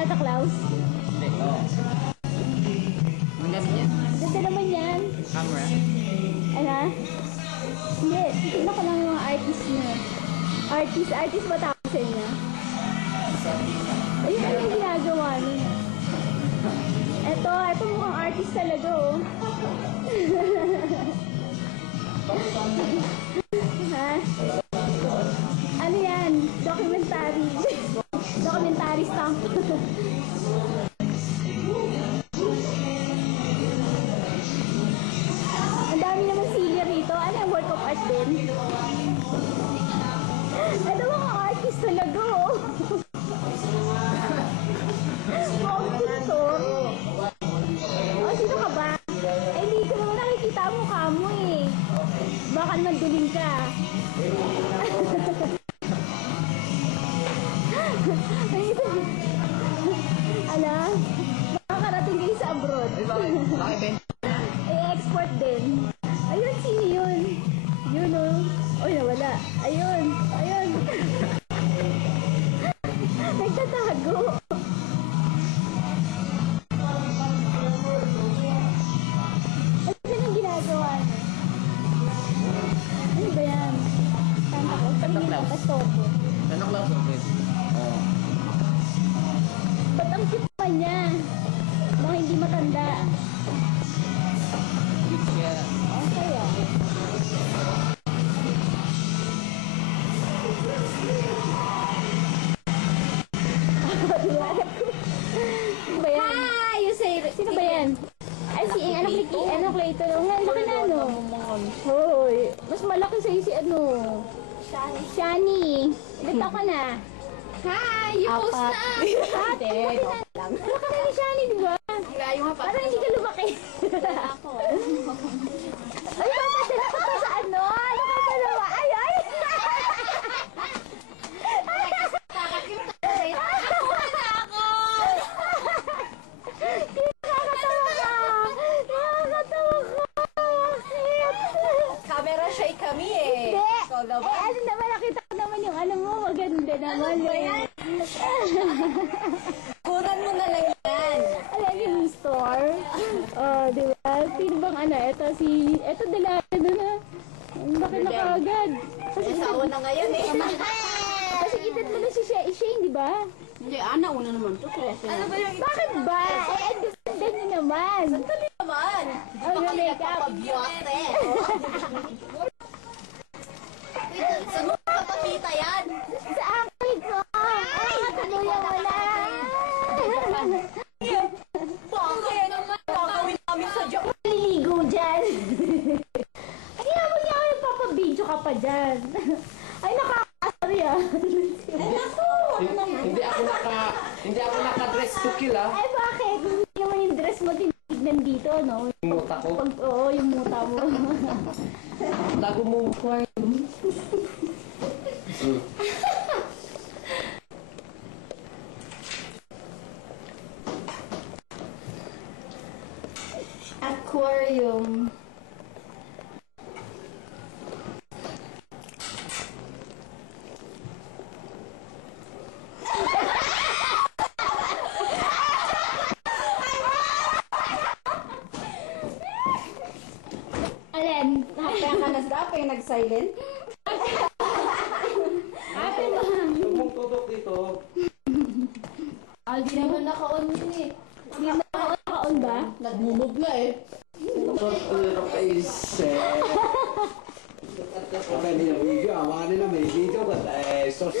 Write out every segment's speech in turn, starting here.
Santa Claus? Hindi, oo. Anong gamit yan? Ganda naman yan. Camera? Ano? Hindi, titignan ko lang yung mga artist niya. Artist ba tawag sa inyo? Ayun, ano yung ginagawa niya? Ito mukhang artist talaga, oh. Ha? Ano yan? Documentary. Documentary stamp. Ang dami naman senior rito. Ano yung work of art din? Ano mga artist talaga, oh. Mukhang pintor. Oh, sino ka ba? Eh, hindi ko naman nakikita ang mukha mo, eh. Baka naman duling ka. Ala, makakarating kayo sa abroad. I-export din. Ayun, sino yun? Yun, oh. Oy, nawala. Ayun. Nagtatago. Ano yung ginagawa niya? Ano ba yan? Santa Claus? Santa Claus. Pastopo. Santa Claus, okay. Oo. Ba't ang cute pa niya? Mga hindi matanda. Good siya. Okay, ah. Sino ba yan? Hi! You say, sino ba yan? Ay, si anak ni anak Clayton. Ang laki na, ano? Hoy, mas malaki sa'yo si ano? Shani. Ilan ka na? Hi! You post na! Ate, lang. Malaki na ni Shani, di ba? Parang hindi ka lumaki. Ako. Ay, papadala ko to sa ano? Ano ka dalawa? Ay! Camera shy kami eh. Hindi. Ikaw na ba? Eh, ano naman, nakita ko naman yung alam mo, maganda naman eh. Kunan mo na lang yan. Alam yung store. Oh, di ba? Sino bang ano? Ito dalaga na na. Bakit na kaagad? Kasi sawa na ngayon eh. Kasi itat mo na si Shane, di ba? Hindi, Ana, una naman to. Ano ba yung Bakit ba? Eh, ang ganda niyo naman. Sandali naman. Oh, yung makeup. Pabiyote. Saan mo kapapita yan? Sa akin ko. Katuluyan mo na. Bakit naman? Gagawin namin sa job. Maliligo dyan. Ay, mo niya ako nagpapabidyo ka pa dyan. Ay, nakakasari ah. Hindi ako naka-dress to kill, ah. Ay, bakit? Hindi naman yung dress mo tinignan dito, no? Yung muta ko. Oo, yung muta mo. Tago mo mukha. Aquarium. Alin? Kaya ka nasdapa yung nag-silent? Ate ba? Yung tutok dito. Di naman naka-on yun eh. Hindi na naka-on ba? Nagmumog na eh. Okay, niya video. Awani na may video but sos.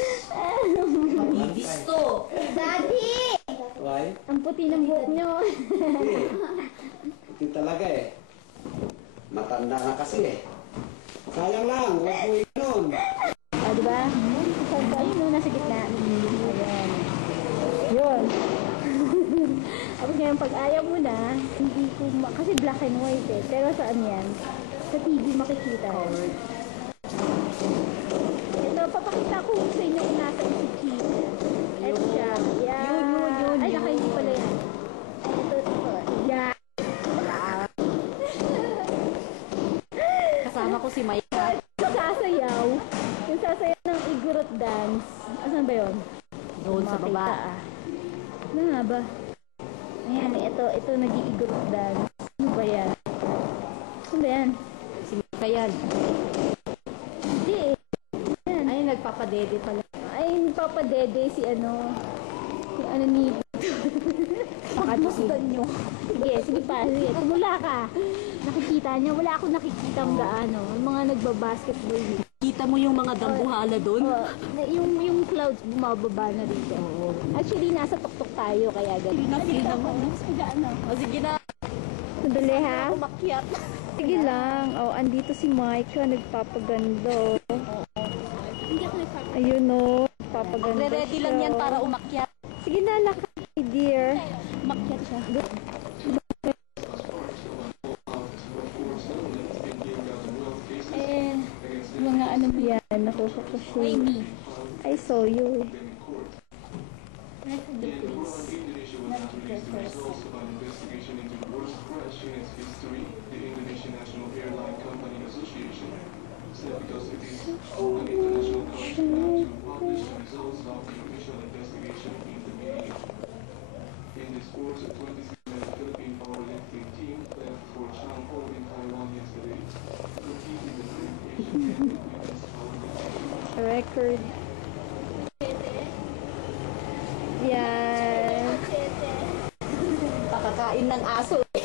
Gusto. Daddy! Why? Ang puti ng buhok nyo. Ito talaga eh. Matanda na kasi eh. Sayang lang, huwag mo yun. Ah, diba? Ayun, no, nasa gitna. Ayan. Yun. Tapos ngayon, pag ayaw mo na, hindi ko, kasi black and white eh. Pero saan yan? Sa TV makikita. Ito, papakita ko sa inyo kung nasa si Keith. Ito siya. Yan. Ay, naka hindi pala yan. Ito. Yan. Kasama ko si Maya. Sasayaw. Yung sasayaw ng Igorot dance. Asan ba yun? Doon sa baba. Na nga ba? Ayan, ito nag-iigorok dance. Ano ba yan? Ano ba yan? Sige ka yan. Hindi eh. Yan. Ay, nagpapadede pala. Ay, nagpapadede si ano. Si ano ni... Baka gusto nyo. Sige pa. Sige, tumula ka. Nakikita niya. Wala akong nakikitang gaano. Yung mga nagbabasketball dito. Kita mo yung mga dambuhala doon? Yung clouds bumababa na dito. Actually, nasa tuktok tayo. Kaya ganun. Sige naman. O sige na. Sandali ha. Umakyat. Sige lang. Oh, andito si Micah. Nagpapaganda. Ayun o. Nagpapaganda Re-ready lang yan para umakyat. Sige na, lakad, my dear. Umakyat siya. Mga ano yan, nakuha ko siya. I saw you. Record. Yan. Pakakain ng aso eh.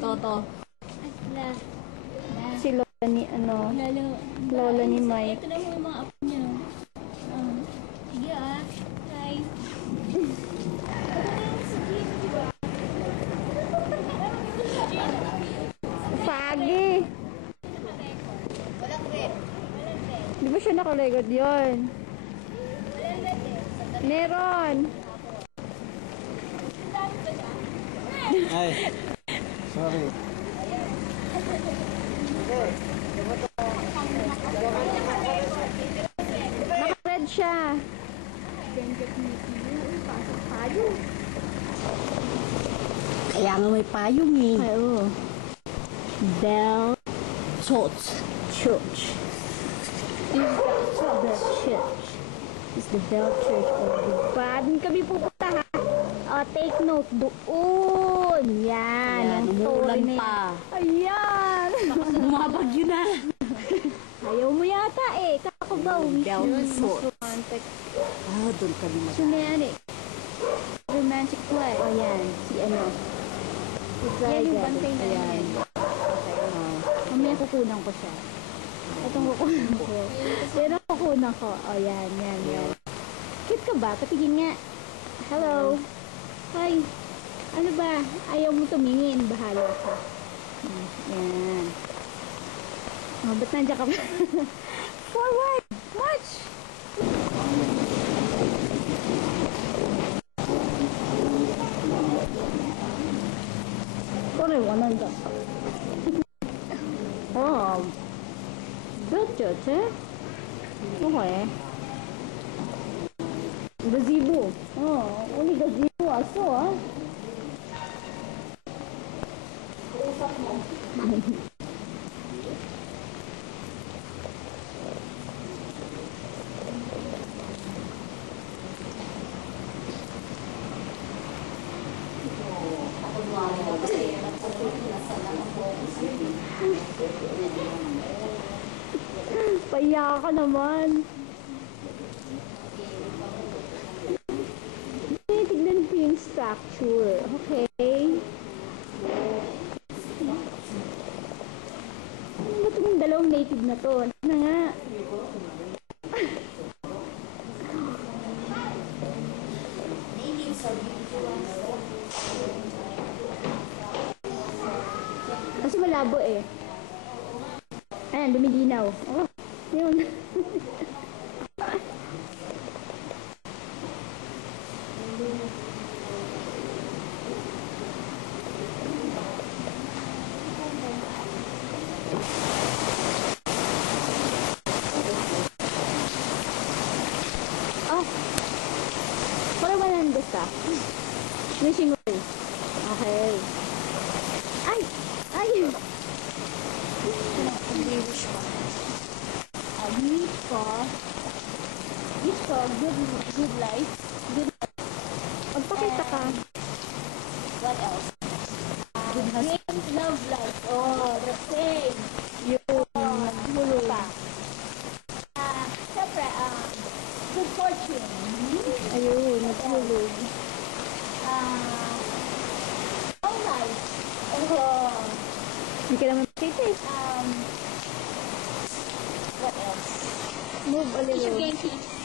Toto. Si Lola ni ano, Lola ni Mike. Ito na mo yung mga apo niya. Sige Hi. Pagi. Di ba siya nakalegod yun? Meron. Ay, sorry. Naka-red siya. Kaya nga may payong eh. Ay, oo. Bell Church. Church. The church. Is the Bell Church of the Doon kami pupunta ha. Take note. Doon. Yan. Ayan, Ang umuulan toy na pa. yan. Ayan. Bumabagyo na. Ayaw mo yata eh. Kakabaw. Bell Church. Romantic. Doon kami mag- So na yan eh. Romantic play. O yan. Si ano. Si Yan yung Zygon. bantay na Ayan. yan. Mamaya kukunan ko siya. Itong kukunan ko. Pero kukunan ko. O yan. Cute ka ba? Patingin nga. Hello. Hi. Ano ba? Ayaw mo tumingin. Bahala ka. Yan. Oh, ba't nandiyan ka ba? Forward! March! Kore, wananda. Oh. Beauty, okay. Gazebo. Oh, only gazebo aso ah. Paiya ka naman. Tignan ko yung structure. Okay. Ano ba itong dalawang native na to? Ano na nga? Kasi malabo eh. Ayan, lumilinaw. Oh, yun. Oh. Para manandas ka. Wishing well. Okay. Ay! Ay! Wish ko. Wish ko, good life. Hindi ka naman titis. What else? Move a Tissue little. game piece.